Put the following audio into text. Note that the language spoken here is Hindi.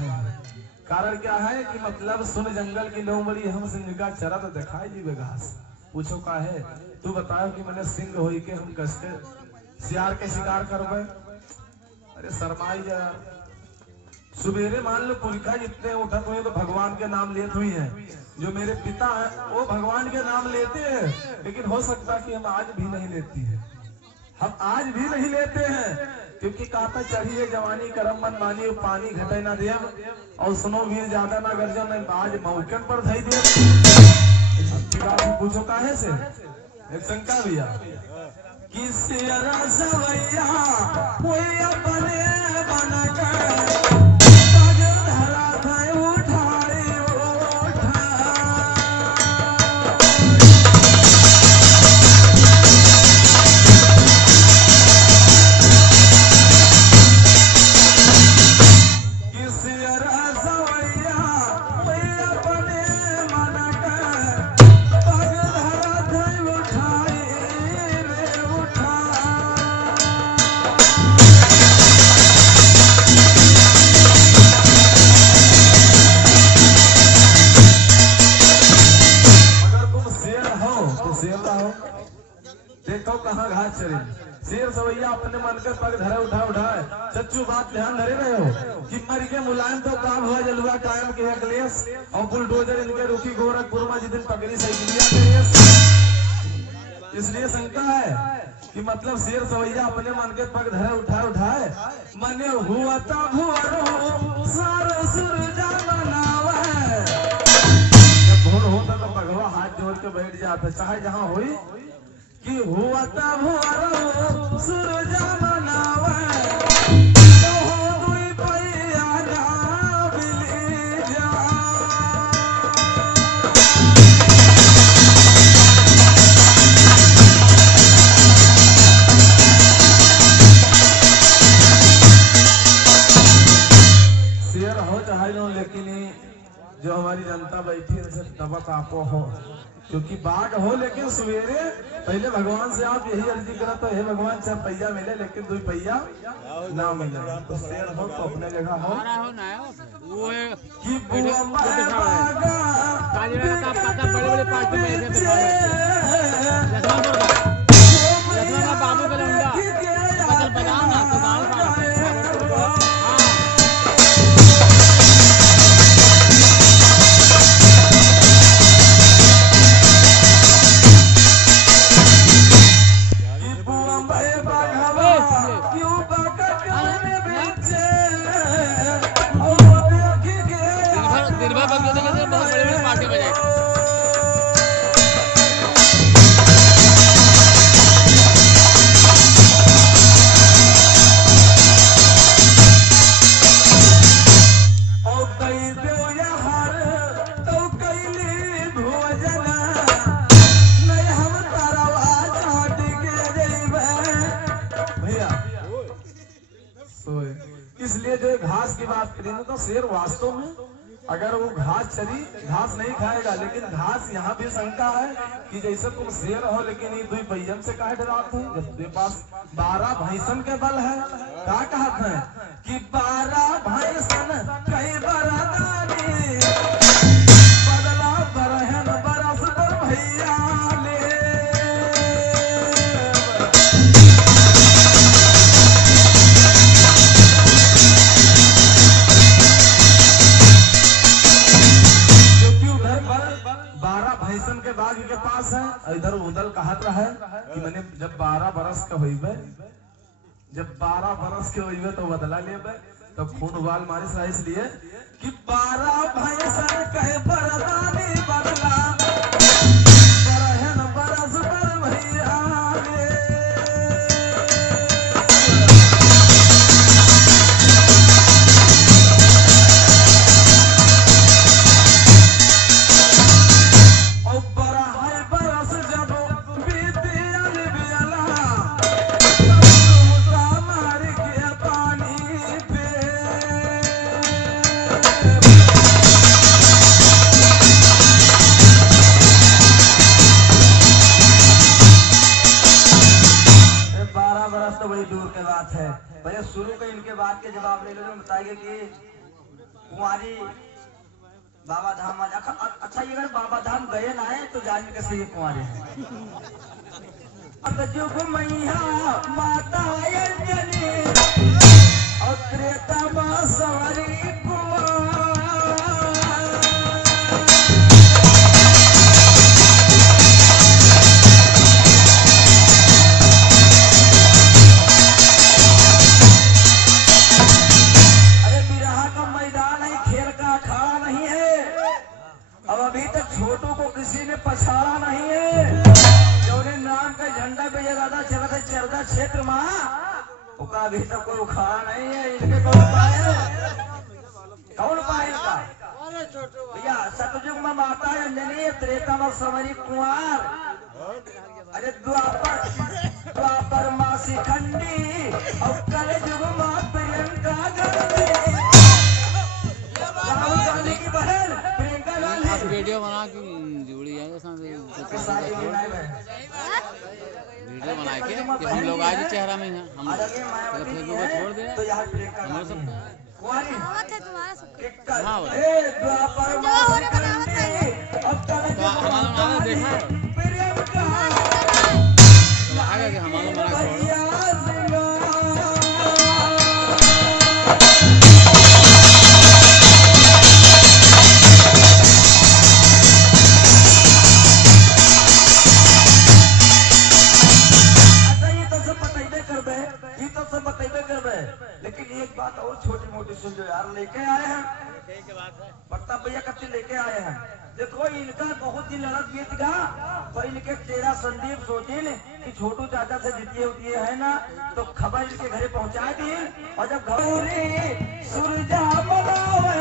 रहे हैं। कारण क्या है कि मतलब सुन जंगल की लोमड़ी हम सिंह का चरत दिखाई जीवे घास। पूछो का है तू बताओ कि मैंने सिंह होई के हम कसके सियार के शिकार करबे। अरे शर्माई यार, सुबेरे मान लो पुरखा जितने उठत हुए तो भगवान के नाम लेते हुई हैं। जो मेरे पिता है वो भगवान के नाम लेते हैं, लेकिन हो सकता है कि हम आज भी नहीं लेती हैं। हम आज भी नहीं लेते हैं क्योंकि कहता चढ़िए जवानी करम मन मानी पानी घटे ना दे। और सुनो वीर ज्यादा ना गर्जन आज मौकन पर धई दे। पूछो काहे से एक शंका भैया किसी रसवैया कोई अपने देखो कहाँ घास चले। शेर सवैया अपने मन के पग धरे उठाए। सच्चू बात ध्यान धरे रहे हो कि मर के मुलायम तो काम हुआ जलुआ कायम के अखिलेश और बुलडोजर इनके रुकी गोरखपुर में जिस दिन पकड़ी सही। इसलिए शंका है कि मतलब शेर सवैया अपने मन के पग धरे उठाए मने हुआ था भुअरो सारे सुरजा मनावे। जब भोर होता तो भगवा हाथ जोड़ के बैठ जाता चाहे जहाँ हुई कि हुआ था भुअरो सुरजा मनावे। तो हो दुई पैया ना बिली जा। शेर हो चाहे लो लेकिन जो हमारी जनता बैठी है दबक आपो हो क्योंकि बाघ हो लेकिन सवेरे पहले भगवान से आप यही अर्जी करा तो हे भगवान 4 पहिया मिले लेकिन 2 पहिया ना मिले। तो शेर हो तो अपने जगह हो कि बड़े पार्टी बाबू बजाओ ना तो इसलिए जो घास की बात करें तो शेर वास्तव में अगर वो घास चरी घास नहीं खाएगा, लेकिन घास यहाँ भी शंका है कि जैसे तुम शेर हो लेकिन ये 2 पहियन से काहे डराते हो जब तुम्हारे पास 12 भैंसन के बल है। क्या कहते हैं कि 12 भैंसन कई बरदानी बदला बरहन बरस पर भैया ले। के बाग के पास है इधर उधर कहत रहा है कि मैंने जब 12 बरस का होइबे जब 12 बरस के होइबे तो बदला लेबे तो खून उबाल मारिस रहा इसलिए कि 12 भैंसन कहे बरदानी बदला बरहन बरस पर भैया ले। शुरू के इनके बात के जवाब ले लो बताएंगे कि कुंवारी बाबा धाम अच्छा ये अगर बाबा धाम गए ना है तो जान कैसे ये कुंवारे हैं। अब जुग मैया माता अंजनी और त्रेता मां सवारी कुंवार। अरे बिरहा का मैदान है, खेल का अखाड़ा नहीं है। अब अभी तक छोटू को किसी ने पछाड़ा नहीं है। जौने नाम का झंडा पे ज्यादा चला था चरदा क्षेत्र में उसका अभी तक कोई उखाड़ा नहीं है। इनके कौन पाए का भैया सतयुग में माता अंजनी, त्रेता में सवरी कुंवर, अरे द्वापर माँ शिखंडी और कल युग में प्रियंका गांधी। राहुल गांधी की बहन प्रियंका गांधी वीडियो बना के जुड़ी जाएंगे वीडियो बना के कि हम लोग आज चेहरा में हैं, हम फेसबुक पर छोड़ दे तो यार प्रियंका हमारे सब हाँ द्वापर माँ शिखंडी और कल तो हमारा देखा है प्रियंका तो आएगा कि हमारा बना छोड़ भैया लेकिन एक बात और छोटी मोटी सुन जो यार लेके आए हैं प्रताप भैया कब से लेके आए हैं। देखो इनका बहुत ही लड़क गीत गा तो इनके चेहरा संदीप सोचिन कि छोटू चाचा से जीतिए उतिए है ना तो खबर इनके घरे पहुंचा दी और जब घरे सूरजा बनावे